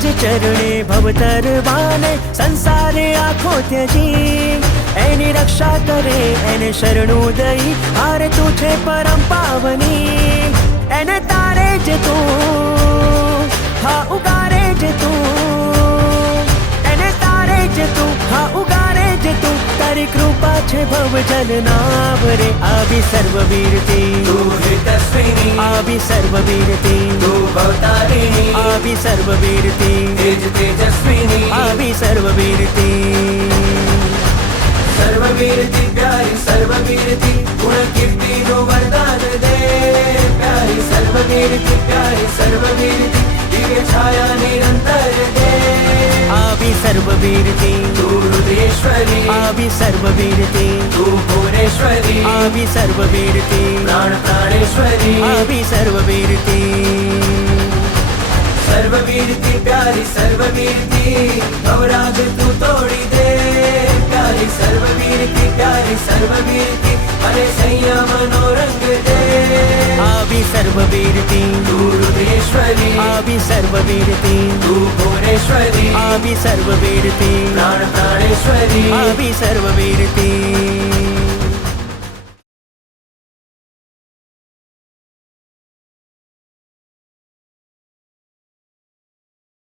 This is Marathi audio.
तुझ चरणे भवतरवाने संसारे आखो त्यजी एनी रक्षा करे एने शरणोदयी हारे तुझे परम पावनी एने तारे जे तू हा उगारे जे तू एने तारे जे तू हा उगारे जे तू तारी कृपा छे भव जलनावरे आवी सर्ववीरती तू हितस्विनी आवी सर्ववीरती तू भवतारिणी आवी सर्ववीरती तेज तेजस्विनी आवी सर्ववीरती सर्ववीरती प्यारी सर्ववीरती गुण कीर्ति नो वरदान दे प्यारी सर्ववीरती प्यारी सर्ववीरती दिव्य छाया निरंतर दे आवी सर्ववीरती तू रुद्रेश्वरी आवी सर्ववीरती तू भुवनेश्वरी आवी सर्ववीरती प्राण प्राणेश्वरी आवी सर्ववीरती सर्ववीरती प्यारी सर्ववीरती भवराग तू तोड़ी दे प्यारी सर्ववीरती अरे संयम नो रंग दे आवी सर्ववीरती तू रुद्रेश्वरी आवी सर्ववीरती तू भुवनेश्वरी आवी सर्ववीरती प्राण प्राणेश्वरी आवी सर्ववीरती